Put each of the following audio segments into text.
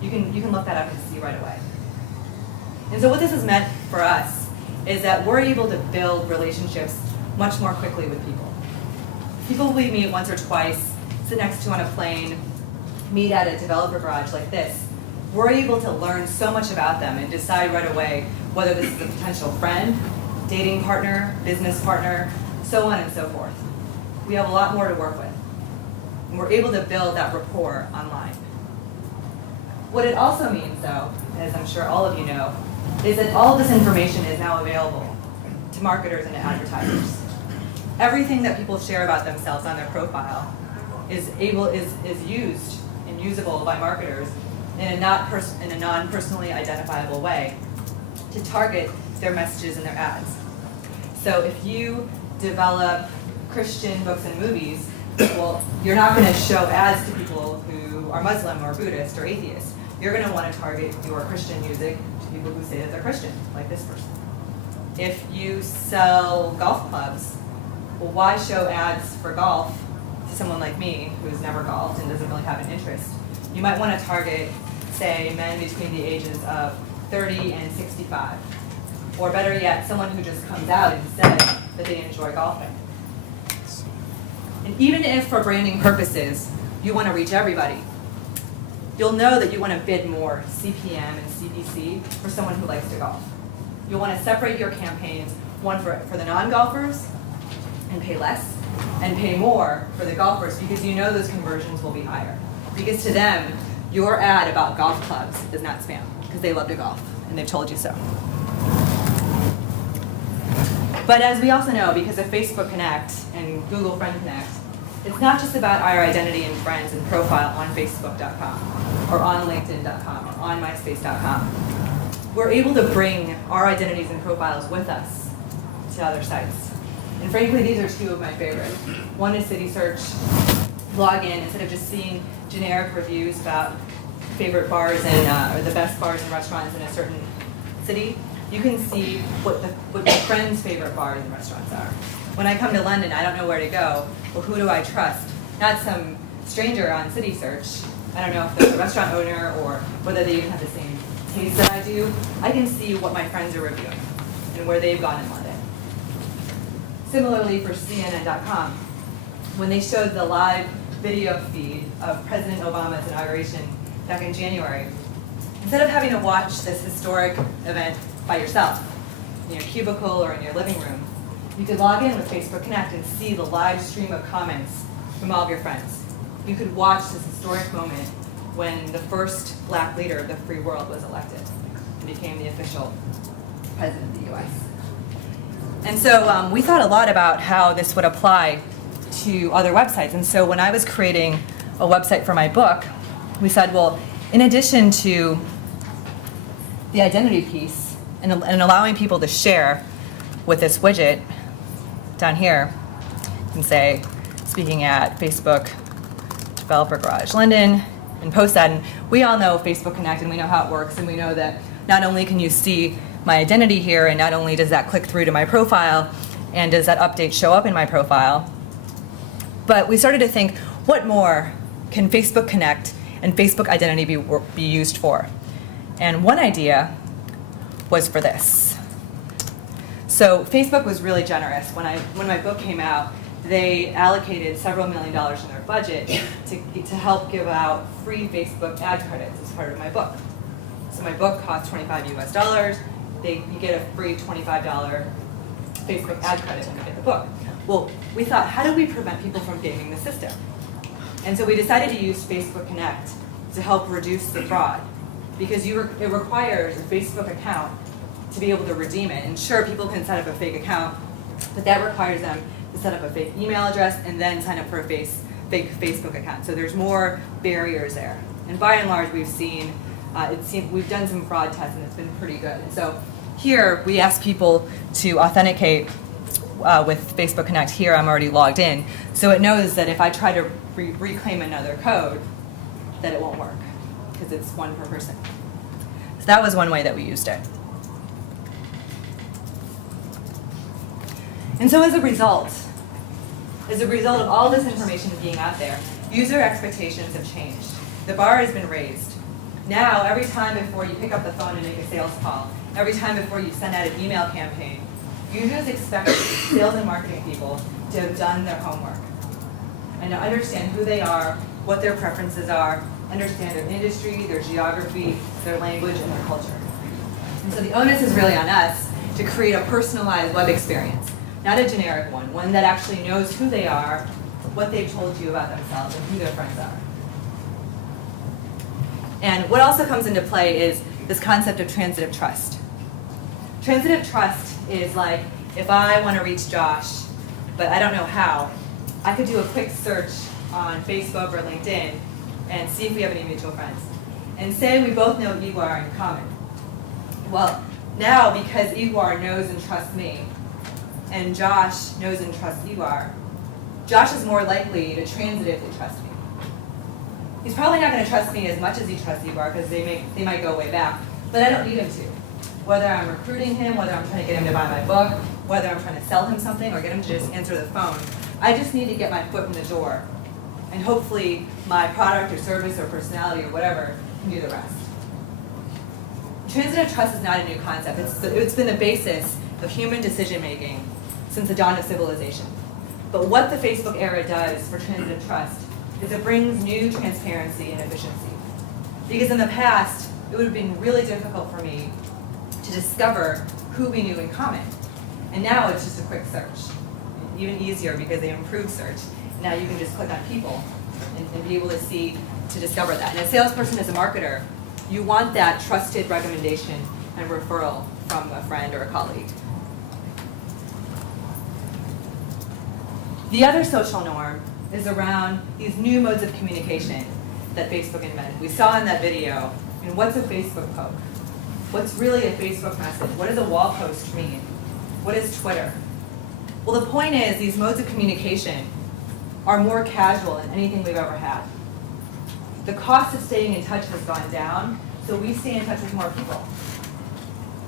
You can look that up and see right away. And so what this has meant for us is that we're able to build relationships much more quickly with people. People we meet once or twice, sit next to on a plane, meet at a developer garage like this, we're able to learn so much about them and decide right away whether this is a potential friend, dating partner, business partner, so on and so forth. We have a lot more to work with. And we're able to build that rapport online. What it also means, though, as I'm sure all of you know, is that all of this information is now available to marketers and to advertisers. Everything that people share about themselves on their profile is used and usable by marketers in a non-personally identifiable way to target their messages and their ads. So if you develop Christian books and movies, well, you're not going to show ads to people who are Muslim or Buddhist or atheist. You're going to want to target your Christian music to people who say that they're Christian, like this person. If you sell golf clubs, well, why show ads for golf to someone like me who's never golfed and doesn't really have an interest? You might want to target, say, men between the ages of 30 and 65. Or better yet, someone who just comes out and says that they enjoy golfing. And even if for branding purposes, you want to reach everybody, you'll know that you want to bid more CPM and CPC for someone who likes to golf. You'll want to separate your campaigns, one for the non-golfers and pay less, and pay more for the golfers because you know those conversions will be higher. Because to them, your ad about golf clubs is not spam because they love to golf and they've told you so. But as we also know, because of Facebook Connect and Google Friend Connect, it's not just about our identity and friends and profile on Facebook.com or on LinkedIn.com or on MySpace.com. We're able to bring our identities and profiles with us to other sites. And frankly, these are two of my favorites. One is City Search. Log in, instead of just seeing generic reviews about favorite bars and or the best bars and restaurants in a certain city, you can see what your friends' favorite bars and restaurants are. When I come to London, I don't know where to go. Well, who do I trust? Not some stranger on City Search. I don't know if they're a restaurant owner or whether they even have the same taste that I do. I can see what my friends are reviewing and where they've gone in London. Similarly for CNN.com, when they showed the live video feed of President Obama's inauguration back in January, instead of having to watch this historic event by yourself in your cubicle or in your living room, you could log in with Facebook Connect and see the live stream of comments from all of your friends. You could watch this historic moment when the first black leader of the free world was elected and became the official president of the US. And so we thought a lot about how this would apply to other websites. And so when I was creating a website for my book, we said, well, in addition to the identity piece and allowing people to share with this widget down here, you can say, speaking at Facebook Developer Garage London, and post that. And we all know Facebook Connect and we know how it works, and we know that not only can you see my identity here, and not only does that click through to my profile, and does that update show up in my profile, but we started to think, what more can Facebook Connect and Facebook Identity be used for? And one idea was for this. So Facebook was really generous. When my book came out, they allocated several $1 million in their budget to help give out free Facebook ad credits as part of my book. So my book costs $25 US. You get a free $25 Facebook ad credit when you get the book. Well, we thought, how do we prevent people from gaming the system? And so we decided to use Facebook Connect to help reduce the fraud, because it requires a Facebook account to be able to redeem it. And sure, people can set up a fake account, but that requires them to set up a fake email address and then sign up for a fake Facebook account. So there's more barriers there. And by and large, we've done some fraud tests and it's been pretty good. And so here we ask people to authenticate with Facebook Connect. Here I'm already logged in, so it knows that if I try to reclaim another code, that it won't work because it's one per person. So that was one way that we used it. And so as a result of all this information being out there, user expectations have changed. The bar has been raised. Now, every time before you pick up the phone and make a sales call, every time before you send out an email campaign, you just expect sales and marketing people to have done their homework and to understand who they are, what their preferences are, understand their industry, their geography, their language, and their culture. And so the onus is really on us to create a personalized web experience, not a generic one that actually knows who they are, what they've told you about themselves, and who their friends are. And what also comes into play is this concept of transitive trust. Transitive trust is like, if I want to reach Josh, but I don't know how, I could do a quick search on Facebook or LinkedIn and see if we have any mutual friends. And say we both know Igor in common. Well, now because Igor knows and trusts me, and Josh knows and trusts Igor, Josh is more likely to transitively trust me. He's probably not going to trust me as much as he trusts Igor because they might go way back, but I don't need him to. Whether I'm recruiting him, whether I'm trying to get him to buy my book, whether I'm trying to sell him something or get him to just answer the phone, I just need to get my foot in the door. And hopefully my product or service or personality or whatever can do the rest. Transitive trust is not a new concept. It's been the basis of human decision making since the dawn of civilization. But what the Facebook era does for transitive trust is it brings new transparency and efficiency. Because in the past, it would have been really difficult for me to discover who we knew in common. And now it's just a quick search. Even easier because they improved search. Now you can just click on people and be able to discover that. And as a salesperson, as a marketer, you want that trusted recommendation and referral from a friend or a colleague. The other social norm is around these new modes of communication that Facebook invented. We saw in that video, what's a Facebook poke? What's really a Facebook message? What does a wall post mean? What is Twitter? Well, the point is these modes of communication are more casual than anything we've ever had. The cost of staying in touch has gone down, so we stay in touch with more people.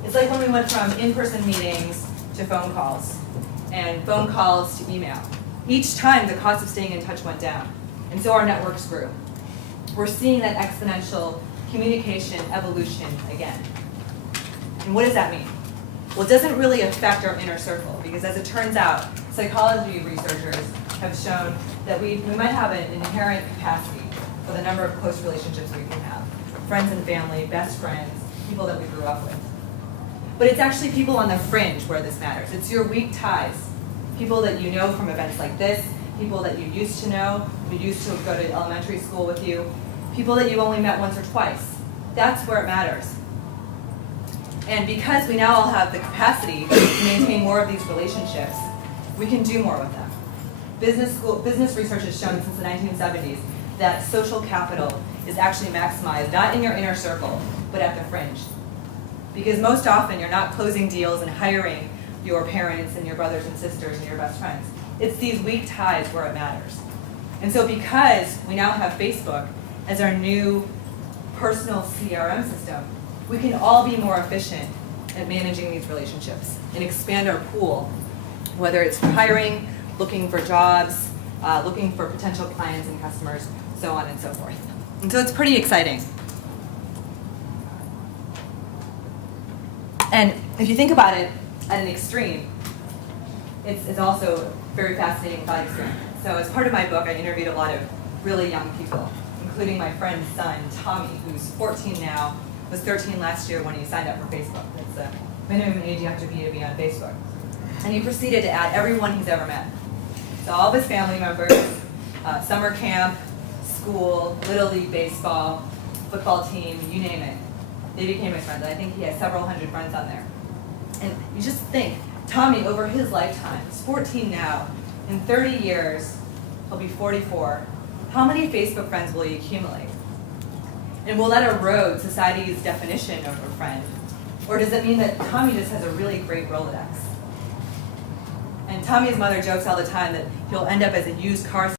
It's like when we went from in-person meetings to phone calls, and phone calls to email. Each time, the cost of staying in touch went down, and so our networks grew. We're seeing that exponential communication evolution again. And what does that mean? Well, it doesn't really affect our inner circle, because as it turns out, psychology researchers have shown that we might have an inherent capacity for the number of close relationships we can have. Friends and family, best friends, people that we grew up with. But it's actually people on the fringe where this matters. It's your weak ties. People that you know from events like this, people that you used to know, who used to go to elementary school with you, people that you only met once or twice. That's where it matters. And because we now all have the capacity to maintain more of these relationships, we can do more with them. Business research has shown since the 1970s that social capital is actually maximized, not in your inner circle, but at the fringe. Because most often you're not closing deals and hiring your parents and your brothers and sisters and your best friends. It's these weak ties where it matters. And so because we now have Facebook as our new personal CRM system, we can all be more efficient at managing these relationships and expand our pool, whether it's hiring, looking for jobs, looking for potential clients and customers, so on and so forth. And so it's pretty exciting. And if you think about it at an extreme, it's also very fascinating thought experiment. So as part of my book, I interviewed a lot of really young people, including my friend's son, Tommy, who's 14 now, was 13 last year when he signed up for Facebook. That's the minimum age you have to be on Facebook. And he proceeded to add everyone he's ever met. So all of his family members, summer camp, school, Little League baseball, football team, you name it. They became his friends. I think he has several hundred friends on there. And you just think, Tommy, over his lifetime, he's 14 now, in 30 years, he'll be 44. How many Facebook friends will he accumulate? And will that erode society's definition of a friend? Or does it mean that Tommy just has a really great Rolodex? And Tommy's mother jokes all the time that he'll end up as a used car